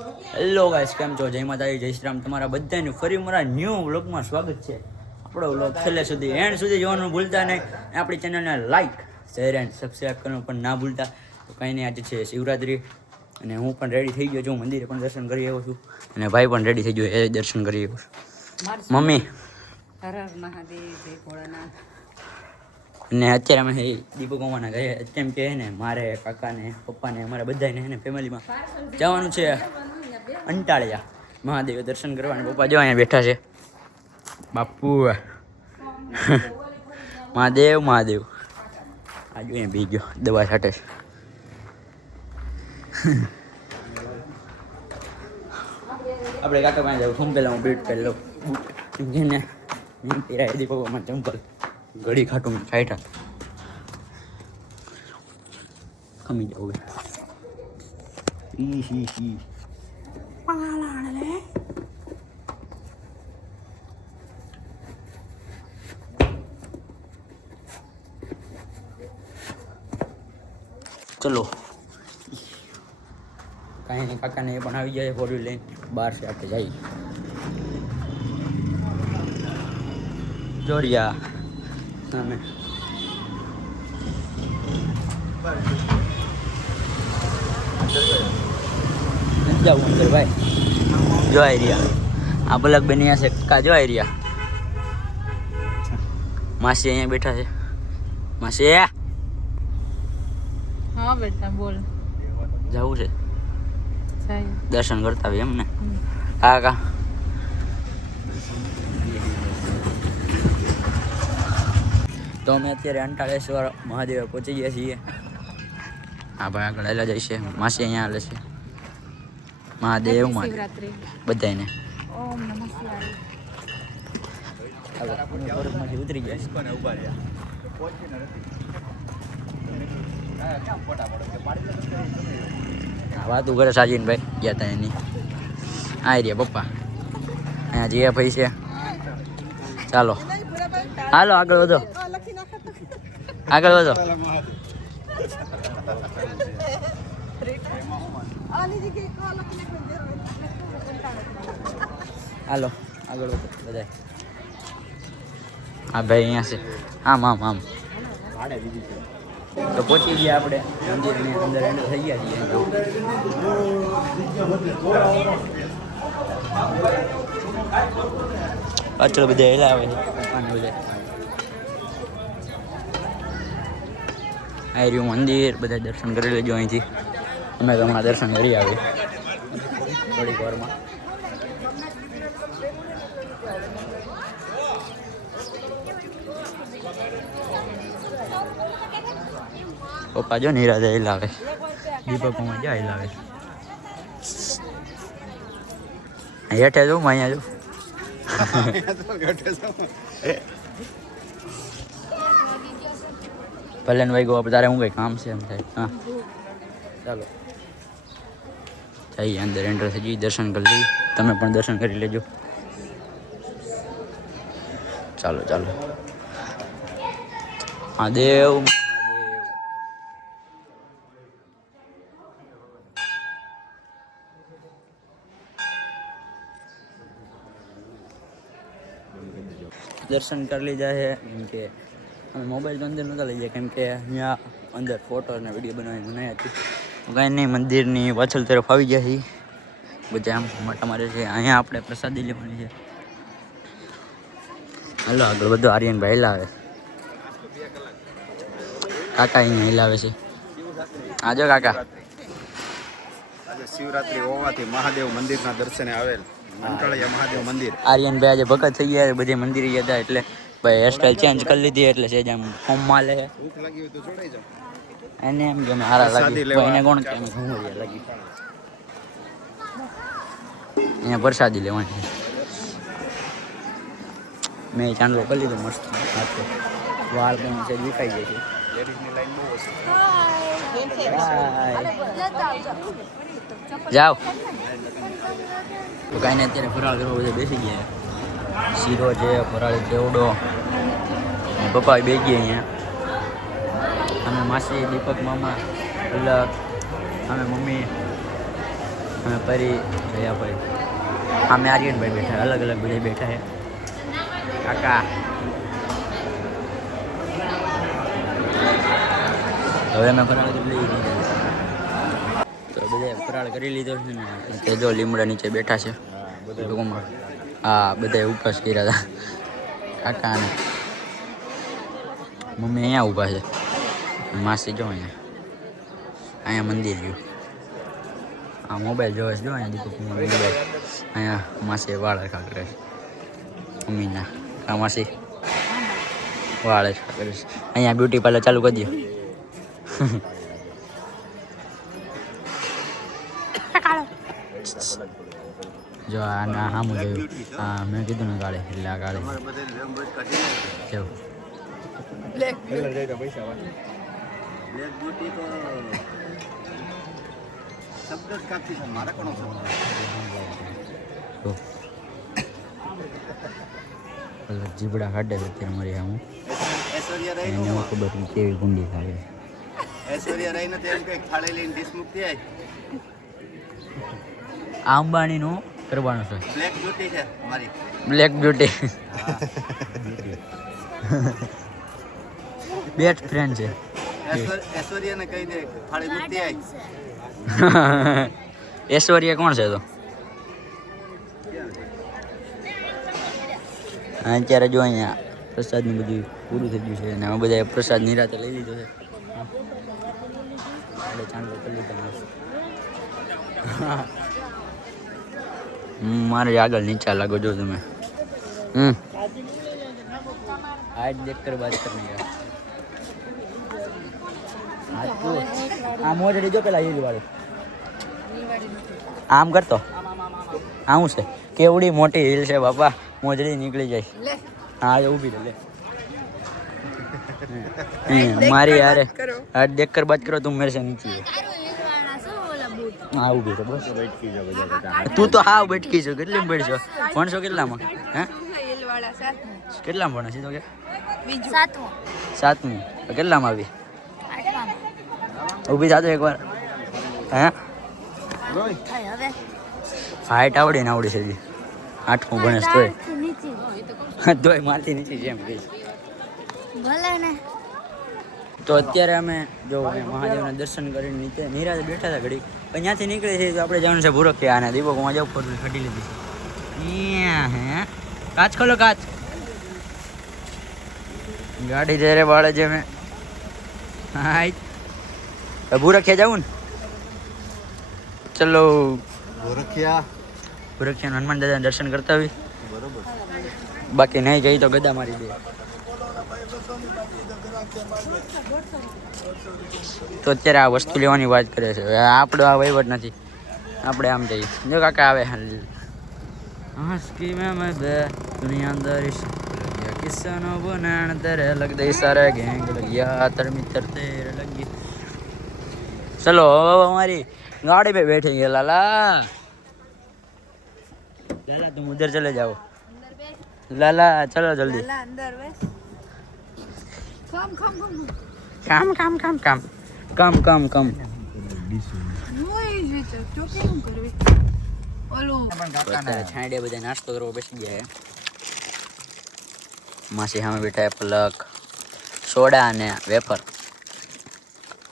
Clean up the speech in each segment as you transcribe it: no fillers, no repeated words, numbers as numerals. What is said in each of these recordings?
Hello guys, કેમ છો? જય માતાજી, જય શ્રી રામ. તમારા બધાનું ફરી મારા ન્યૂ વ્લોગમાં સ્વાગત છે. આપણો વ્લોગ છેલ્લે સુધી એન્ડ સુધી જોવાનું ભૂલતા નહીં. આપણી ચેનલને લાઈક, શેર એન્ડ સબસ્ક્રાઈબ કરવાનું પણ ના ભૂલતા. તો કંઈ નહીં, આજે છે શિવરાત્રિ અને હું પણ રેડી થઈ ગયો છું. મંદિરે પણ દર્શન કરી આવ્યો છું અને ભાઈ પણ રેડી થઈ ગયો, એ દર્શન કરી આવ્યો છું. મમ્મી હર હર મહાદેવ, જય ભોળાનાથ. અને અત્યારે અમે દીપક મામાના ઘરે, કેમ કે ને મારે કાકાને પપ્પાને અમારા બધાને એને ફેમિલીમાં જવાનું છે અંટાળિયા મહાદેવ દર્શન કરવાના. પપ્પા જો અહીંયા બેઠા છે. બાપુ મહાદેવ મહાદેવ આ જો અહીંયા બી ગયો દવા છાંટે. આપણે કાકા પાસે જાવ હું પહેલાં હું બેટ પહેરી લઉં જેને પહેરાય દીપક મામા ચંપલ ઘડી ખાટું ખાઈટા ખમી જાવ. ચલો કાંઈ નહીં, કાકાને એ પણ આવી જાય ફોર વ્હીલ લઈને બહાર છે. આપણે જઈએ જોરિયા સામે જાઉં અંદર ભાઈ. જોઈ રહ્યા આ બલક બની છે કા જોઈ રહ્યા. માસી અહીંયા બેઠા છે. માસી હા બેટા બોલ. જવું છે સાહેબ દર્શન કરતા હોય એમ ને? હા કા તો અમે અત્યારે અંટાળેશ્વર મહાદેવ પહોંચી ગયા છીએ. હા ભાઈ આગળ આવેલા જાય છે. માસી અહીંયા હાલે છે. મહાદેવ મહાદેવ શિવરાત્રી બધાને ઓમ નમઃ શિવાય. સ્વર્ગમાંથી ઉતરી જાય છે. વાતું કરે સાજીનભાઈ ગયા હતા એની. આ રહ્યા પપ્પા અહીંયા જીયા ભાઈ છે. ચાલો હાલો આગળ વધો, આગળ વધો. હાલો આગળ વધો બધા. હા ભાઈ અહીંયા છે. આમ આમ આમ તો પહોંચી ગયા આપણે મંદિરની અંદર એન્ટર થઈ ગયા છીએ. પાછળ બધા હેલા આવે છે બધા. આ રહ્યું મંદિર, બધા દર્શન કરી લેજો અહીંથી. અમે તો હમણાં દર્શન કરી આવી થોડીક વારમાં. પપ્પા જો નિરાજે હિલાવે, દીપકમાં જ્યાં હિલાવે. હેઠે જો અહીંયા જો ભલે ને ભાઈ ગો તારે હું કઈ કામ છે એમ થાય. હા ચાલો જઈએ અંદર એન્ટર થઈ જઈએ, દર્શન કરી લઈએ. તમે પણ દર્શન કરી લેજો. ચાલો ચાલો. મહાદેવ દર્શન કરી લીધા છે. કેમ કે અમે મોબાઈલ તો અંદર નહોતા લઈ ગયા, કેમ કે અહીંયા અંદર ફોટો અને વિડીયો બનાવી મનાઈ હતી. કાંઈ નહીં, મંદિરની પાછળ તરફ આવી ગયા છીએ બધા. આમ મોટા મારે છે. અહીંયા આપણે પ્રસાદી લેવાની છે. હાલો આગળ બધો. આર્યનભાઈ હિલાવે, કાકા અહીંયા હિલાવે છે. આજો કાકા. શિવરાત્રી હોવાથી મહાદેવ મંદિરના દર્શને આવેલ અંટાળિયા મહાદેવ મંદિર. આર્યનભાઈ આજે ભગત થઈ ગયા, બધે મંદિરે ગયા હતા એટલે ભાઈ હેરસ્ટાઈલ ચેન્જ કરી લીધી એટલે છે આમ ફોર્મમાં લે. ભૂખ લાગી હોય તો જોડાઈ જાવ. એને એમ કે હારા લાગી, એને કોણ કે ઘૂંઘરિયા લાગી. અહીંયા પ્રસાદી લેવાની છે. મેં ચાંદલો કરી લીધો મસ્ત. હાથે વાળ પણ છે વિખાઈ જાય છે. લેડીઝની લાઈન બહુ હશે. જાઓ તો કાંઈ નહીં, અત્યારે ફરાળ કરવા બધા બેસી ગયા. શીરો છે, ફરાળી ચેવડો, પપ્પા બે ગયા અહીંયા. અમે માસી, દીપક મામા, અલગ, અમે મમ્મી અમે પરી જયાભાઈ અમે આર્યનભાઈ બેઠા અલગ અલગ બધા બેઠા છે કાકા હવે અમે ફરાળ કરી લીધી તો બધા ફરાળ કરી લીધો છે ને તે જો લીમડા નીચે બેઠા છે લોકોમાં હા બધા ઉપવાસ કર્યા હતા કાકા અને મમ્મી અહીંયા ઊભા છે માસી જો અહીંયા મંદિર ગયું આ મોબાઈલ જોવે છે જો અહીંયા દીપક મોબાઈલ અહીંયા માસી વાળ રખા કરે છે મમ્મીના આ માસી વાળ રખા કરે છે અહીંયા બ્યુટી પાર્લર ચાલુ કરી દો જો આ ના સામું જોયું હા મેં કીધું ને ગાળે એટલે આ ગાળે કેવું બ્લેક બ્યુટી તો શબ્દ જ કાપી છે મારા કોનો શબ્દ જીબડા કાઢે છે અત્યારે મારી હું ઐશ્વર્યા રહી એને હું ખબર નથી કેવી ગુંડી થાય ઐશ્વર્યા રહી નથી એમ કંઈક થાળી લઈને ડીશ મૂકતી હોય આ અંબાણીનું કરવાનું છે બ્લેક બ્યુટી છે મારી બ્લેક બ્યુટી બેસ્ટ ફ્રેન્ડ છે ઐશ્વર્યાને કહી દે થાળી મૂકતી હોય ઐશ્વર્યા કોણ છે તો અત્યારે જો અહીંયા પ્રસાદનું બધું પૂરું થઈ ગયું છે અને અમે બધા પ્રસાદ નિરાતે લઈ લીધો છે આપણે ચાંદલો કરી લીધો મારે આગળ નીચા લાગો જો તમે आज देख कर बात करने का આ મોજડી જો પેલા ઈ વાળી આમ કરતો આવું છે કેવડી મોટી હિલ છે બાપા મોજડી નીકળી જાય હા એ ઊભી રહે લે મારી યાર आज देख कर बात करो तुम मेरे से नीचे હા ઊભી છે બસ તું તો હા બેઠકી છો કેટલી બેઠશો ભણશો કેટલામાં હે કેટલામાં ભણે છે તો કે સાતમું તો કેટલામાં આવી ઊભી થાતો એકવાર હે હાઈટ આવડી ને આવડી છે હજી આઠમું ભણે તોય તોય મારથી નીચે જેમ કહીશ તો અત્યારે અમે જો મહાદેવના દર્શન કરીને નીચે નિરાતે બેઠા હતા ઘડી પણ ત્યાંથી નીકળે છે તો આપણે જવાનું છે ભૂરખિયા અને દીપકમાં જાવ ફોર કાઢી લીધી છે હે કાચ ખોલો કાચ ગાડી જયારે બાળે છે મેં હા ભૂરખિયા જવું ને ચલો ભૂરખિયા હનુમાન દાદાના દર્શન કરતા હોય બરોબર બાકી નહીં જઈ તો ગદા મારી દે તો અત્યારે આ વસ્તુ લેવાની વાત કરે છે આપણો આ વહીવટ નથી આપણે આમ જઈએ જો કાકા આવે હસકી મેં બે દુનિયા અંદર કિસ્સાનો બનાણ તેરે લગ દઈ સારે ગેંગ લગ્યા તરમી તરતેર લગી ચલો हमारी गाड़ी पे बैठेंगे लाला लाला तुम उधर चले जाओ लाला चलो जल्दी काम છાંડે બધા નાસ્તો કરવા બેસી ગયા માસી સામે બેઠા પલક સોડા અને વેફર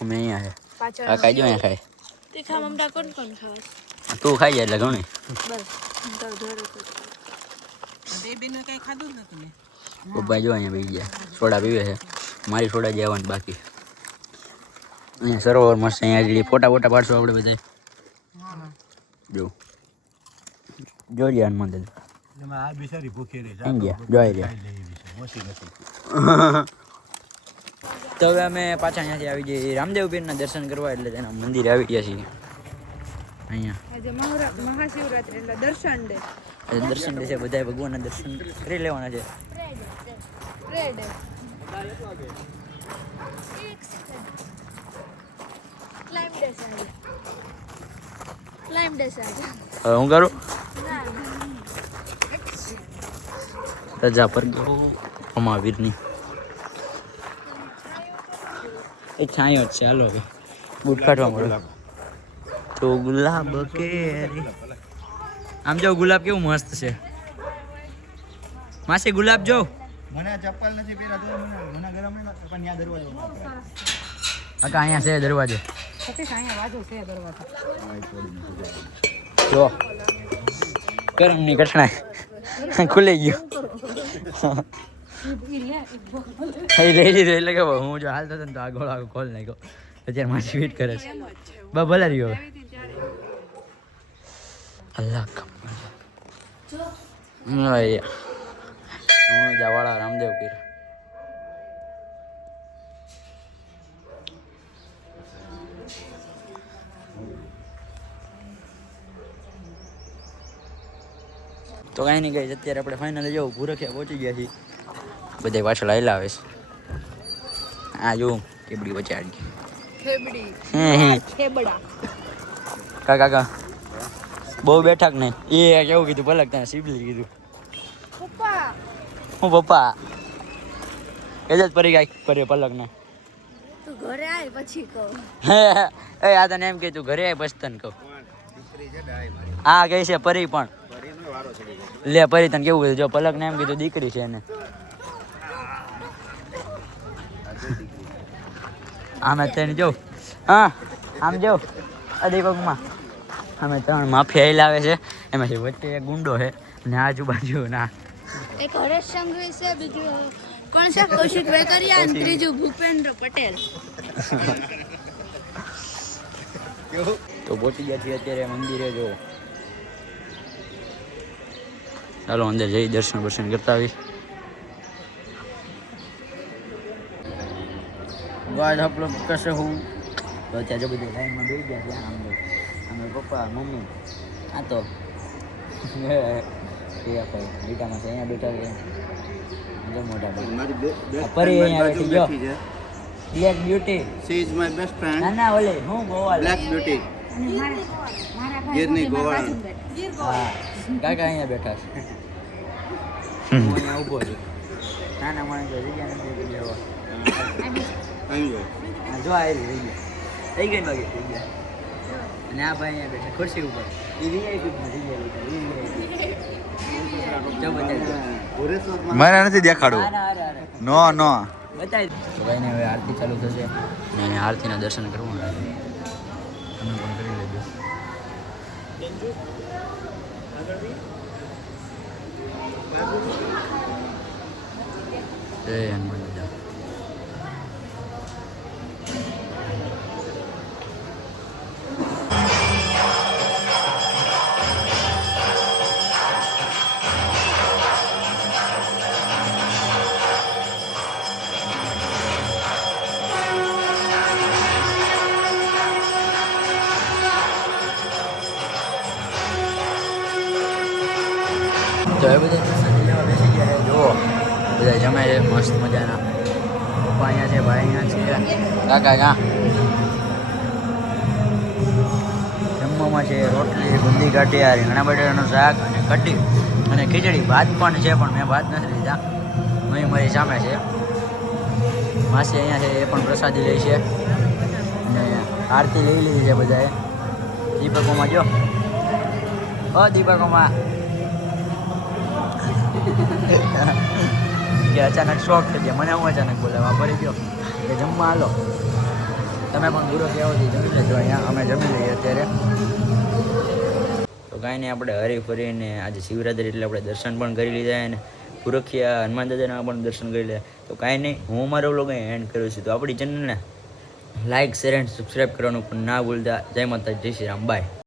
અમે અહીંયા છે આ ખાઈ જો અહીંયા ખાય તું ખાઈ જાય એટલે ઘણી પપ્પા જો અહીંયા બેસી ગયા સોડા પીવે છે મારી સોડા જવાની બાકી અહીંયા સરોવર મસ્ત અહીંયા ફોટા પાડશો આપણે બધા જો જોઈ હનુમાન દાદા જોઈ રહ્યા તો હવે અમે પાછા અહીંયાથી આવી જઈએ રામદેવ પીરના દર્શન કરવા એટલે તેના મંદિરે આવી ગયા છીએ અહીંયા મહાશિવરાત્રી એટલે દર્શન ડે દર્શન દે છે બધા ભગવાનના દર્શન કરી લેવાના છે હું કરું રજા પર ગયો અમાવીરની એ છાંયો જ છે હાલો હવે બૂટ કાઢવા મળે તો ગુલાબ કેરી આમ જો ગુલાબ કેવું મસ્ત છે માસી ગુલાબ જો મને ચપ્પલ નથી પહેરા તો મને ગરમ નહીં લાગે પણ ન્યા દરવાજો કાકા અહીંયા છે દરવાજો સતીશ અહીંયા બાજુ છે દરવાજો. જો કરમની કઠણાઈ ખુલી ગયું લઈ લીધું એટલે કે હું જો હાલતો હતો ને તો આ ગોળો આખો ખોલ નાખ્યો અત્યારે માસી વેટ કરે છે ભલે રહ્યો હવે અલ્લાહ હું જાવાળા રામદેવ પીર તો કાંઈ નહીં ગઈ અત્યારે આપણે ફાઇનલ જવું ભૂરખિયા પહોંચી ગયા છીએ બધા પાછળ આવેલા આવે છે આ જો કેબડી વચ્ચે આવી ખેબડી ખેબડા કાકા બહુ બેઠા કે નહીં એ કેવું કીધું પલક તને શિબલી કીધું પપ્પા હું પપ્પા એ જ પરી ગાય પરી પલક ને તું ઘરે આય પછી કહું. હે એ આ તને એમ કે તું ઘરે આય પછી તને કહું દીકરી છે ડાય મારી હા કહે છે પરી પણ પરીનો વારો ચડી ગયો લે પરી તને કેવું કીધું જો પલક ને એમ કીધું દીકરી છે એને આમે તેને જો હા આમ જો અધિકોકમાં અમે 3 માફિયા લાવે છે એમાંથી વચ્ચે એક ગુંડો છે ને આજુબાજુ ના એક હરેશ સંઘવી છે, બીજું કોણ છે કૌશિક વેકરિયા અને ત્રીજું ભૂપેન્દ્ર પટેલ. તો પહોંચી ગયા છીએ અત્યારે મંદિરે જો ચાલો અંદર જઈ દર્શન કરતા આવી ગાઈસ આપ લોગ कैसे हो તો અત્યારે જો બધી લાઈનમાં બેસી ગયા ત્યાં અમે પપ્પા મમ્મી આ તો એ આપણે લીટામાં છે અહીંયા બેઠા છે અંદર મોટા ભાઈ પરી અહીંયા બેઠી જો black beauty She is my best friend. ના ના ઓલે હું ગોવાલ Black beauty. ગીરની ગોવાળ. હા કાકા અહીંયા બેઠા છે હું અહીંયા ઊભો છું નાના માણસ જગ્યા નથી લેવા અહીં જો. જો આવી રહી ગયા થઈ ગઈ બાકી થઈ ગયા અને આ ભાઈ અહીંયા બેઠા ખુરશી ઉપર એ વીઆઈપીમાં થઈ ગયા મારે નથી દેખાડવું. નો નો. બતાવી તો ભાઈને હવે આરતી ચાલુ થશે ને એને આરતીના દર્શન કરવાના તમે પણ કરી લેજો જય હનુમાન દાદા તો એ બધા દર્શન લેવા બેસી ગયા છે જુઓ બધા જમે છે મસ્ત મજાના પપ્પા અહીંયા છે ભાઈ અહીંયા છે કાકા ક્યાં જમવામાં છે રોટલી ગુંદી કાઠિયા રીંગણા બટાટાનું શાક અને કઢી અને ખીચડી ભાત પણ છે પણ મેં ભાત નથી લીધા અહીં મારી સામે છે માસી અહીંયા છે એ પણ પ્રસાદી લે છે અને આરતી લઈ લીધી છે બધાએ દીપકોમાં જો દીપકોમાં કે અચાનક શોખ થઈ ગયા મને હું અચાનક બોલાવા ભરી ગયો કે જમવા હાલો તમે પણ દૂરો કહેવાથી જમી લેજો અહીંયા અમે જમી લઈએ અત્યારે તો કાંઈ નહીં આપણે હરી ફરીને આજે શિવરાત્રી એટલે આપણે દર્શન પણ કરી લીધા અને પુરખિયા હનુમાન દાદાના પણ દર્શન કરી લીધા તો કાંઈ નહીં હું મારો વ્લોગ એન્ડ કરું છું તો આપણી ચેનલને લાઇક શેર એન્ડ સબસ્ક્રાઈબ કરવાનું પણ ના ભૂલતા જય માતા જય શ્રી રામ બાય.